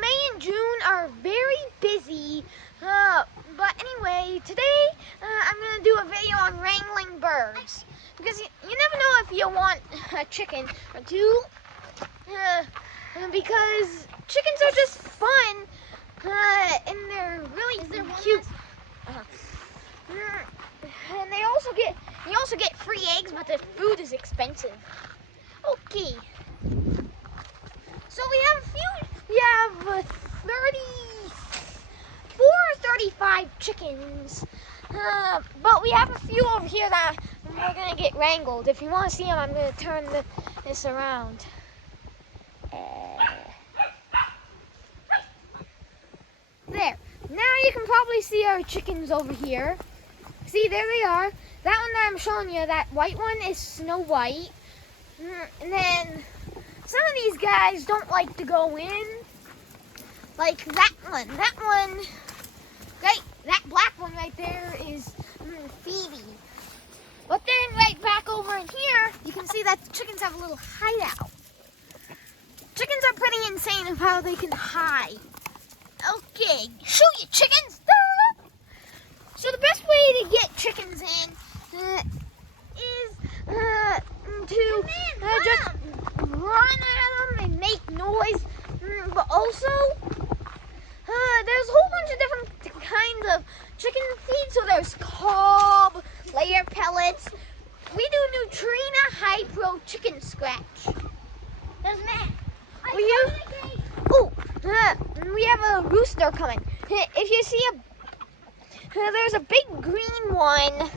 May and June are very busy. But anyway, today I'm going to do a video on wrangling birds. Because you never know if you want a chicken or two. Because chickens are just fun. And they're really cute. And you also get free eggs, but the food is expensive. Okay. So we have 34 or 35 chickens. But we have a few over here that we're going to get wrangled. If you want to see them, I'm going to turn this around. There. Now you can probably see our chickens over here. See, there they are. That one that I'm showing you, that white one is Snow White. And then some of these guys don't like to go in. Like that one. Right, that black one right there is Phoebe. But then right back over in here, you can see that the chickens have a little hideout. Chickens are pretty insane of how they can hide. Okay, shoot you chickens! So the best way to get chickens in is to just run at them and make noise. But also, there's a whole bunch of different kinds of chicken feed. So there's cob, layer pellets. We do Nutrena High Pro Chicken Scratch. There's Matt. We have a rooster coming. If you see there's a big green one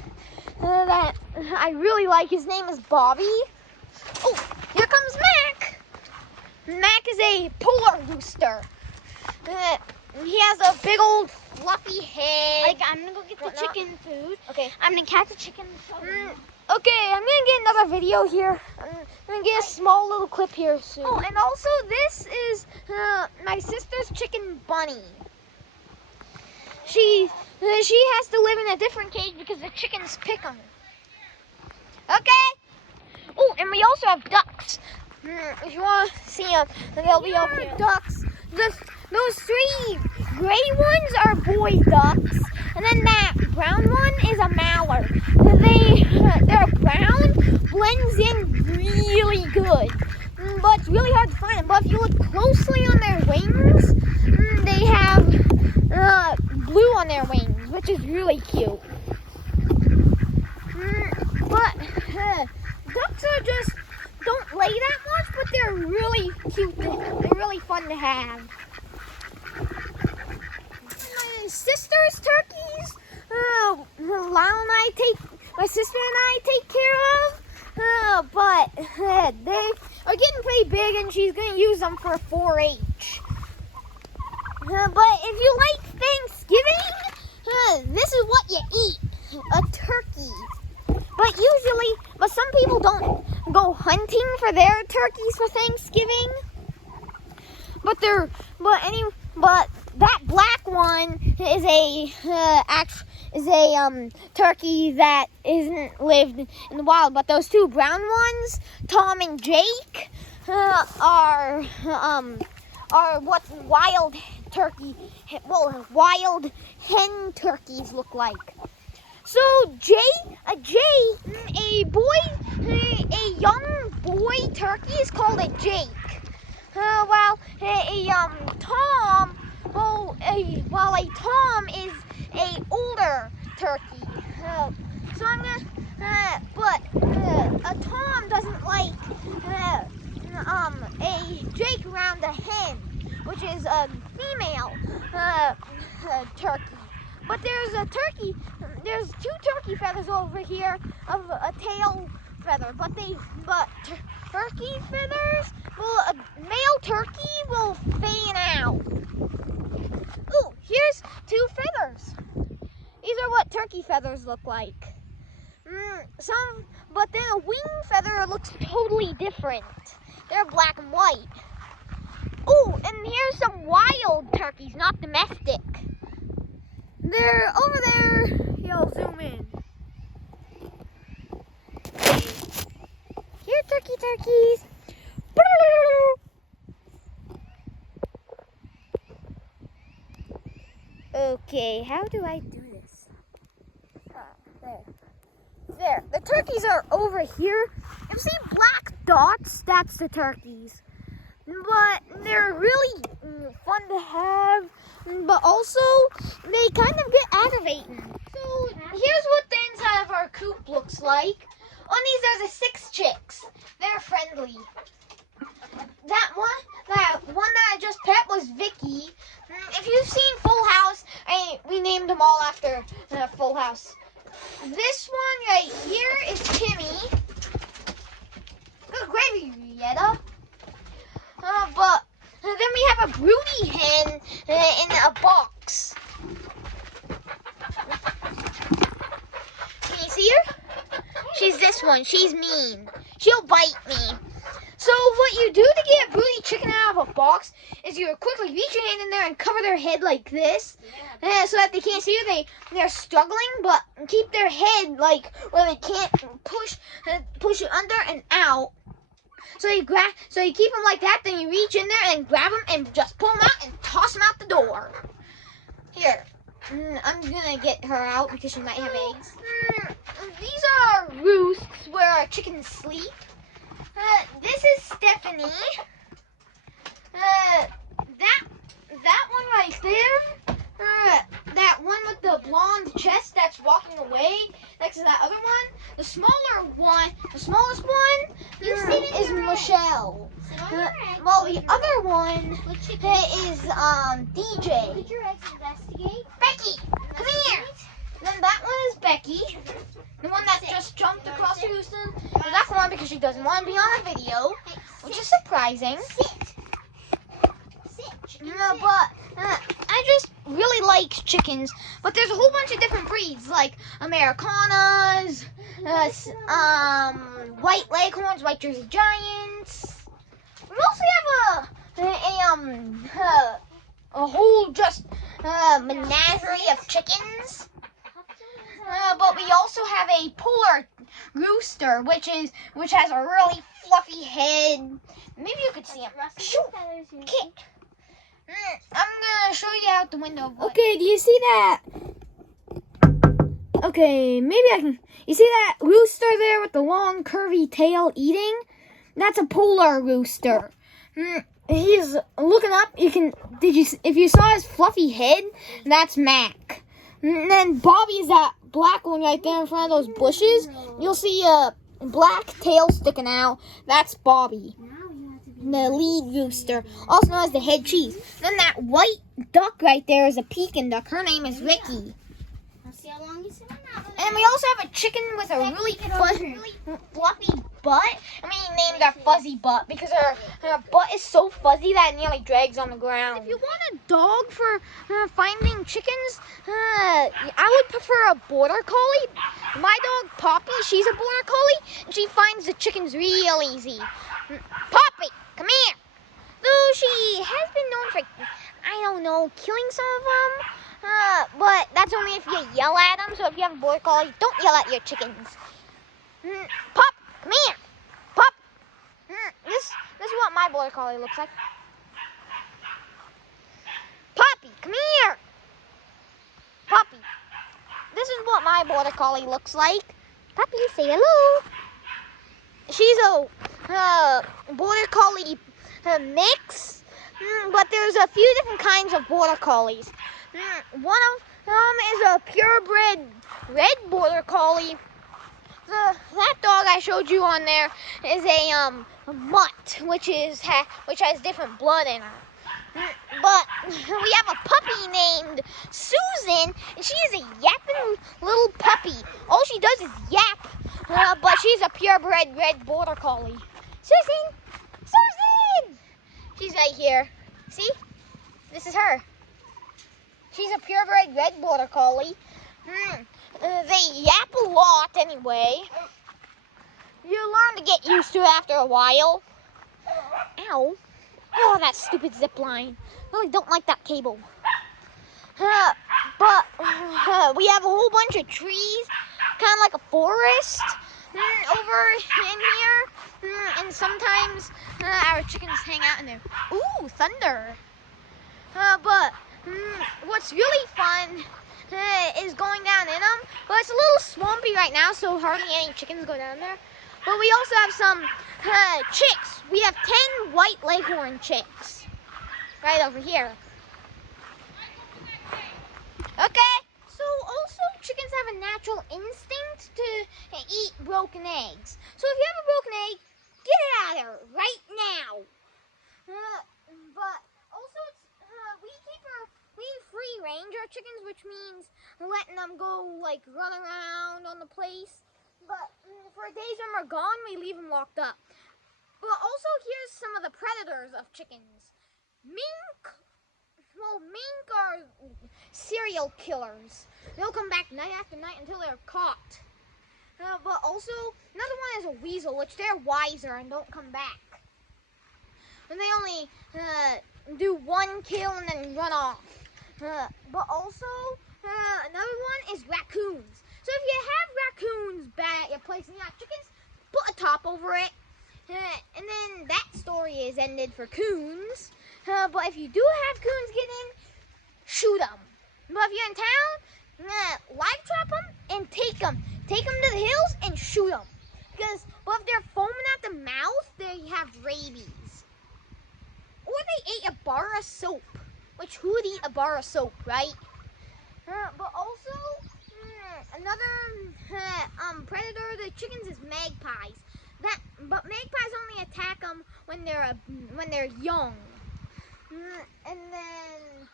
that I really like. His name is Bobby. Oh, here comes Mac. Mac is a polar rooster. He has a big old fluffy head. Like, I'm gonna go get the chicken food. Okay. I'm gonna catch the chicken. Okay, I'm gonna get another video here. I'm gonna get a small little clip here soon. Oh, and also this is my sister's chicken Bunny. She has to live in a different cage because the chickens pick on her. Okay. Oh, and we also have ducks. If you want to see them, they'll be up here. Ducks. Those three gray ones are boy ducks, and then that brown one is a mallard. They're brown, blends in really good, but it's really hard to find them. But if you look closely on their wings, they have blue on their wings, which is really cute. But ducks don't lay that much, but they're really cute. They're really fun to have. My sister's turkeys, my sister and I take care of, but they are getting pretty big, and she's going to use them for 4-H. But if you like Thanksgiving, this is what you eat, a turkey. But some people don't go hunting for their turkeys for Thanksgiving. But that black one is a turkey that isn't lived in the wild. But those two brown ones, Tom and Jake, are what wild hen turkeys look like. So a young boy turkey is called a Jake. While a Tom is a older turkey. So a Tom doesn't like a Jake around a hen, which is a female turkey. But there's two turkey feathers over here of a tail feather. But turkey feathers, a male turkey will fan out. Ooh, here's two feathers. These are what turkey feathers look like. But then a wing feather looks totally different. They're black and white. Oh, and here's some wild turkeys, not domestic. They're over there. Yo, zoom in. Here, turkeys. Okay, how do I do this? There. The turkeys are over here. You see black dots? That's the turkeys. But they're really fun to have. But also, they kind of get aggravating. So here's what the inside of our coop looks like. On these, there's 6 chicks. They're friendly. That one that I just pet was Vicky. If you've seen Full House, we named them all after Full House. This one right here is Timmy. Good gravy, Rietta. But then we have a broody hen in a box. Can you see her? She's this one. She's mean. She'll bite me. So what you do to get a broody chicken out of a box is you quickly reach your hand in there and cover their head like this, so that they can't see you. They're struggling, but keep their head like where they can't push it under and out. So you keep them like that. Then you reach in there and grab them and just pull them out and toss them out the door. Here, I'm gonna get her out because she might have eggs. These are roosts where our chickens sleep. This is Stephanie. That one right there. That one with the blonde chest that's walking away next to that other one. The smallest one is Michelle. Well, the other one is DJ. Did your eggs investigate? Becky, come here. Then that one is Becky. The one that just jumped across the rooster. And that's the one because she doesn't want to be on a video, which is surprising. But I just really like chickens. But there's a whole bunch of different breeds, like Americanas, white leghorns, white Jersey Giants. We also have a whole just menagerie of chickens. But we also have a polar rooster, which has a really fluffy head. Maybe you could see him. Shoot! Kick! I'm gonna show you out the window. Okay, do you see that? Okay, maybe I can. You see that rooster there with the long curvy tail eating? That's a polar rooster. He's looking up. If you saw his fluffy head, that's Mac. And then Bobby's that black one right there in front of those bushes. You'll see a black tail sticking out. That's Bobby, the lead rooster, also known as the head cheese. Then that white duck right there is a Pekin duck. Her name is Ricky. And we also have a chicken with a really fluffy butt. And we named her Fuzzy Butt because her butt is so fuzzy that it nearly drags on the ground. If you want a dog for finding chickens, I would prefer a border collie. My dog Poppy, she's a border collie, and she finds the chickens real easy. Poppy, come here. Though she has been known for, I don't know, killing some of them. But that's only if you yell at them. So if you have a border collie, don't yell at your chickens. Pop, come here. Pop. This is what my border collie looks like. Poppy, come here. Poppy. This is what my border collie looks like. Poppy, say hello. She's a border collie mix, but there's a few different kinds of border collies. One of them is a purebred red border collie. That dog I showed you on there is a mutt, which has different blood in her. But we have a puppy named Susan, and she is a yapping little puppy. All she does is yap, but she's a purebred red border collie. Susan! Susan! She's right here. See? This is her. She's a purebred red border collie. They yap a lot anyway. You learn to get used to it after a while. Ow. Oh, that stupid zip line. I really don't like that cable. But we have a whole bunch of trees, kind of like a forest over in here. And sometimes our chickens hang out in there. Ooh, thunder. But What's really fun is going down in them. But it's a little swampy right now, so hardly any chickens go down there. But we also have some chicks. We have 10 white leghorn chicks right over here. Okay, so also chickens have a natural instinct to eat broken eggs. So if you have a broken egg, get it out of there right now. But also, we free range our chickens, which means letting them go like run around on the place. But for days when we're gone, we leave them locked up. But also, here's some of the predators of chickens. Mink are serial killers. They'll come back night after night until they're caught. But also, another one is a weasel, which they're wiser and don't come back. And they only do one kill and then run off. But also, another one is raccoons. So if you have raccoons bad at your place and you have chickens, put a top over it. And then that story is ended for coons. But if you do have coons get in, shoot them. But if you're in town, live trap them and take them. Take them to the hills and shoot them. But if they're foaming at the mouth, they have rabies. Or they ate a bar of soap. Which, who would eat a bar of soap, right? But also, another predator of the chickens is magpies. But magpies only attack them when they're young. And then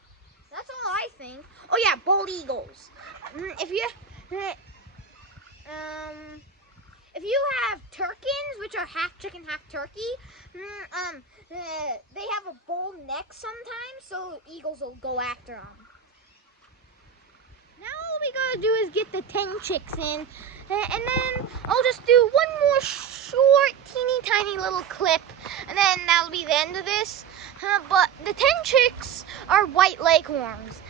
that's all I think. Oh yeah, bald eagles. If you have turkeys, which are half chicken, half turkey, they have a bald neck sometimes, so eagles will go after them. Now all we gotta do is get the 10 chicks in, and then I'll just do one more short, teeny tiny little clip, and then that'll be the end of this. But the 10 chicks are white leghorns.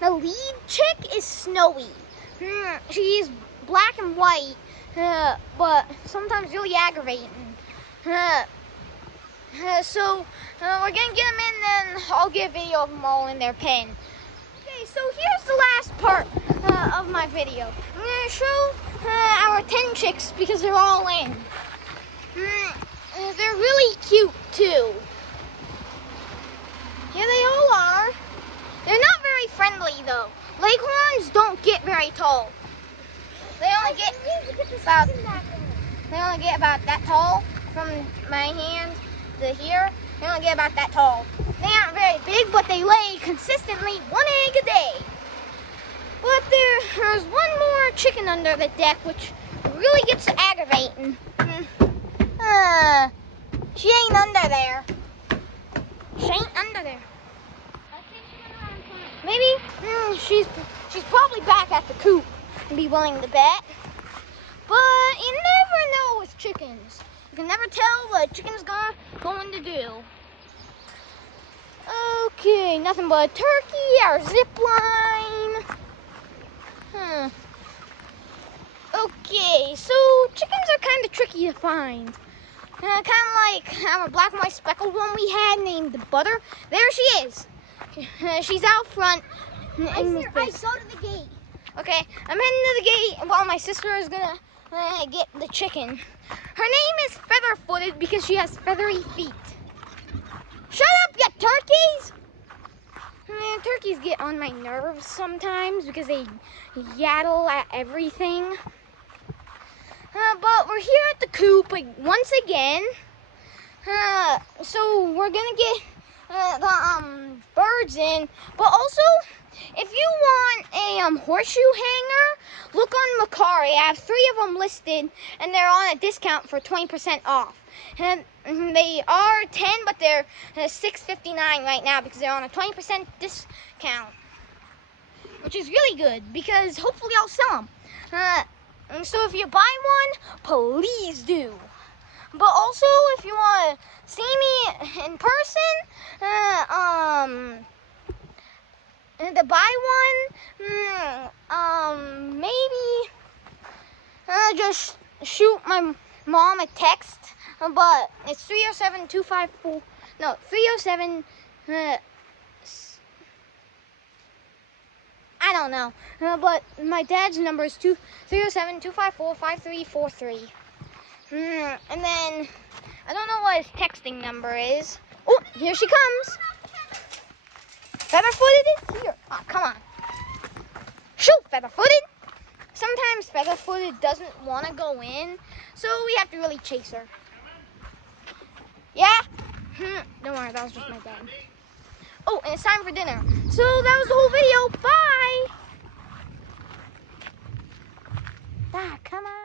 The lead chick is Snowy. She's black and white, but sometimes really aggravating. So we're gonna get them in, then I'll get a video of them all in their pen. Okay, so here's the last part of my video. I'm gonna show our 10 chicks because they're all in. They're really cute too. Here they all are. They're not very friendly though. Leghorns don't get very tall. They only get about that tall from my hand to here. They only get about that tall. They aren't very big, but they lay consistently 1 egg a day. But there's one more chicken under the deck, which really gets aggravating. She ain't under there. She ain't under there. Maybe she's probably back at the coop and be willing to bet. But you never know with chickens. You can never tell what a chicken's going to do. Okay, nothing but a turkey, our zip line. Okay, so chickens are kind of tricky to find. Kind of like our black and white speckled one we had named Butter. There she is. She's out front. I go to the gate. Okay, I'm heading to the gate while my sister is gonna get the chicken. Her name is Feather-Footed because she has feathery feet. Shut up, you turkeys! Turkeys get on my nerves sometimes because they yaddle at everything. But we're here at the coop once again. So we're gonna get the birds in. But also, if you want a horseshoe hanger, look on Mercari. I have 3 of them listed, and they're on a discount for 20% off. And they are 10, but they're $6.59 right now because they're on a 20% discount, which is really good because hopefully I'll sell them. And so if you buy one, please do. But also, if you want to see me in person, to buy one, maybe just shoot my mom a text. But it's 307-254. No, 307. I don't know. But my dad's number is 307-254-5343. And then I don't know what his texting number is. Oh, here she comes. Featherfooted is here. Oh, come on. Shoot, Featherfooted. Sometimes Featherfooted doesn't want to go in, so we have to really chase her. Yeah? Don't worry, that was just my dad. Oh, and it's time for dinner. So that was the whole video. Bye. Dad, come on.